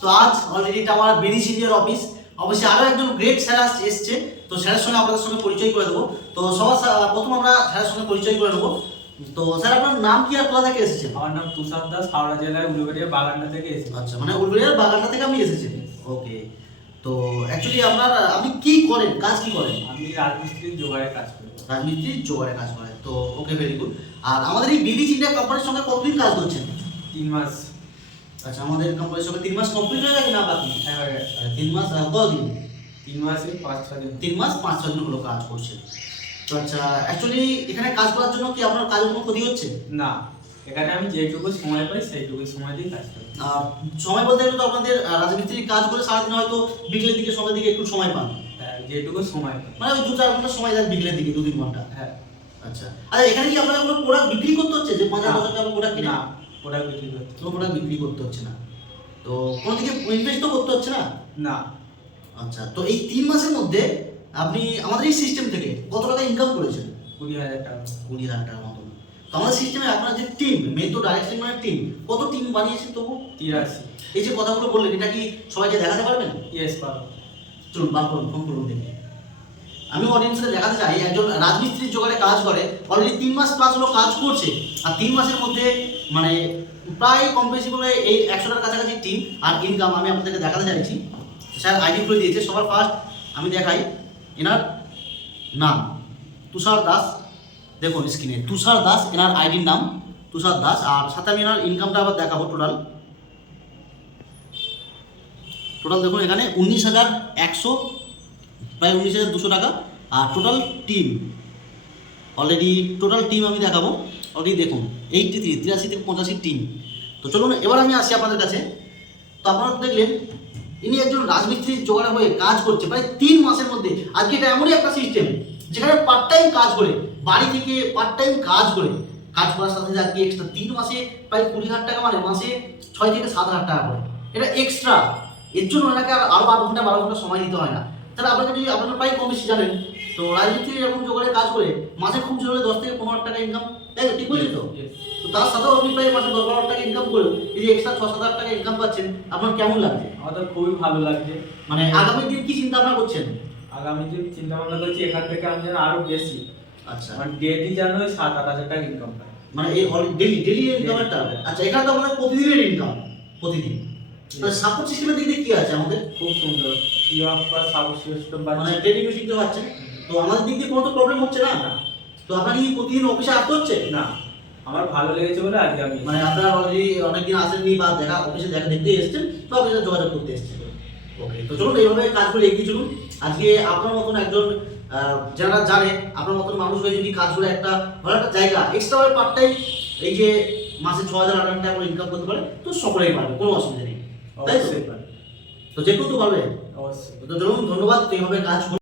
তো আজ অলরেডি এটা আমার বেনিফিশিয়ারি অফিস। অবশ্যই আরো একজন গ্রেট স্যার এসছে, তো স্যারের সঙ্গে আপনাদের সঙ্গে পরিচয় করে দেবো। তো সবার প্রথম আমরা স্যারের সঙ্গে পরিচয় করে নেবো। তো স্যার আপনার নাম কি আর কোথা থেকে এসেছেন? আমার নাম তুষার দাস, হাওড়া জেলার উলুবেড়িয়া বাগানটা থেকে এসেছি। আচ্ছা, মানে উলবেড়িয়ার বাগানটা থেকে আপনি এসেছেন। ওকে, তো অ্যাকচুয়ালি আপনি কি করেন, কাজ কি করেন? আমি রাজমিস্ত্রির জোগাড়ে কাজ করি। রাজমিস্ত্রির জোগাড়ে কাজ করেন, তো ওকে, ভেরি গুড। আর আমাদের এই বিবিসি ইন্ডিয়া কোম্পানির সঙ্গে কতদিন কাজ করছেন? 3 মাস। আচ্ছা, আমাদের কোম্পানির সঙ্গে 3 মাস কমপ্লিট হয়ে গেছে না বাকি? হ্যাঁ, হয়ে গেছে। 3 মাস কতদিন? 3 মাসে 5-6 দিন। 3 মাস 5-6 দিন হলো কাজ করছেন। তো আচ্ছা, অ্যাকচুয়ালি এখানে কাজ করার জন্য কি আপনার কাজের কোনো ক্ষতি হচ্ছে? না, এখানে আমি যেটুকু সময় পাই সেইটুকু সময় দিয়ে কাজ করি। সময় বলতে গেলে তো আপনাদের রাজমিস্ত্রির কাজ করে সারাদিন হয়তো বিকেলের দিকে সন্ধ্যের দিকে একটু সময় পান, হ্যাঁ, যেটুকু সময় পাই। মানে ওই 2-4 ঘন্টা সময় দেন বিকেলের দিকে, 2-3 ঘন্টা। হ্যাঁ। আচ্ছা, আচ্ছা, এখানে কি আপনার কোনো প্রোডাক্ট বিক্রি করতে হচ্ছে, যে 50,000 টাকা প্রোডাক্ট কিনে? না, ওটা বিক্রি করতে কোনো প্রোডাক্ট বিক্রি করতে হচ্ছে না, তো কোনো দিকে ইনভেস্ট তো করতে হচ্ছে না। না। আচ্ছা, তো এই 3 মাসের মধ্যে আপনি আমাদের এই সিস্টেম থেকে কত টাকা ইনকাম করেছেন? 20,000 টাকা। 20,000 টাকার মতো। তো আমাদের সিস্টেমে আপনার যে টিম, মেন তো ডাইরেক্ট মানে টিম, কত টিম বানিয়েছেন তবু? 83। এই যে কথাগুলো বললেন, এটা কি সবাইকে দেখাতে পারবেন? ইয়েস, পারবো। চলুন বার করুন, ফোন করুন দেখি। আমি অডিয়েন্সকে দেখাতে চাই, একজন রাজমিস্ত্রির জোগাড়ে কাজ করে অলরেডি 3 মাস প্লাস হলো কাজ করছে, আর 3 মাসের মধ্যে মানে প্রায় কম বেশি করে এই 100টার কাছাকাছি টিম আর ইনকাম আমি আপনাদেরকে দেখাতে চাইছি। স্যার আইডি করে দিয়েছে। সবার ফার্স্ট আমি দেখাই এনার নাম, তুষার দাস। দেখুন স্ক্রিনে তুষার দাস, এনার আইডির নাম তুষার দাস। আর সাথে আমি এনার ইনকামটা আবার দেখাবো। টোটাল দেখুন এখানে 19,100, প্রায় 19,200 টাকা। আর total team already, total team আমি দেখাবো। অলরেডি দেখুন 83 থেকে 85 টিম। তো চলুন এবার আমি আসি আপনাদের কাছে। তো আপনারা দেখলেন ইনি একজন রাজমিস্ত্রির জোগাড় হয়ে কাজ করছে প্রায় 3 মাসের মধ্যে। আজকে এটা এমনই একটা সিস্টেম যেখানে পার্ট টাইম কাজ করে, বাড়ি থেকে পার্ট টাইম কাজ করে, কাজ করার সাথে সাথে আজকে এক্সট্রা 3 মাসে প্রায় 20,000 টাকা, মানে মাসে 6 থেকে 7,000 টাকা করে, এটা এক্সট্রা। এর জন্য ওনাকে আরো 8 ঘন্টা 12 ঘন্টা সময় দিতে হয় না। তাহলে আপনাকে যদি, আপনারা প্রায় কম বেশি জানেন, তো রাজমিস্ত্রি এরকম জোগাড়ে কাজ করে মাসে খুব জোরে 10 থেকে 15,000 টাকা ইনকাম, তাই তো? ঠিক বলছি তো? Yes. তো তার সাথেও আপনি প্রায় মাসে 10-12,000 টাকা ইনকাম করে এই যে এক্সট্রা 6-7,000 টাকা ইনকাম পাচ্ছেন, আপনার কেমন লাগছে? আমার তো খুবই ভালো লাগছে। মানে আগামী দিন কি চিন্তা ভাবনা করছেন? আগামী দিন চিন্তা ভাবনা করছি এখান থেকে আমি যেন আরো বেশি, আচ্ছা, মানে ডেলি যেন 7-8 হাজার টাকা ইনকাম পাই। মানে এই ডেলি ইনকামের টাকা। আচ্ছা, এখানে তো আমাদের প্রতিদিনের ইনকাম, প্রতিদিন। তো সাপোর্ট সিস্টেমের দিক দিয়ে কি আছে আমাদের? খুব সুন্দর free of cost support system, মানে ট্রেনিং শিখতে পারছেন, তো আমাদের দিক দিয়ে কোনো তো প্রবলেম হচ্ছে না। তো আপনাকে কি প্রতিদিন অফিসে আসতে হচ্ছে? না, আমার ভালো লেগেছে বলে আজকে আমি, মানে আপনারা অলরেডি অনেকদিন আসেননি বা অফিসে দেখতে এসেছেন, তো অফিসে যোগাযোগ করতে এসেছেন। ওকে, তো চলুন এইভাবে কাজগুলো এগিয়ে চলুন। আজকে আপনার মতন একজন যারা জানে, আপনার মতন মানুষ হয়ে যদি কাজগুলো একটা ভালো একটা জায়গা এক্সট্রা ভাবে পার্ট টাইম, এই যে মাসে 6,000-8,000 টাকা করে ইনকাম করতে পারে, তো সকলেই পারবে, কোনো অসুবিধা নেই, তাই তো? অবশ্যই পারি। তো যে কেউ তো পারবে। অবশ্যই। তো চলুন, ধন্যবাদ। তো এইভাবে কাজ করুন।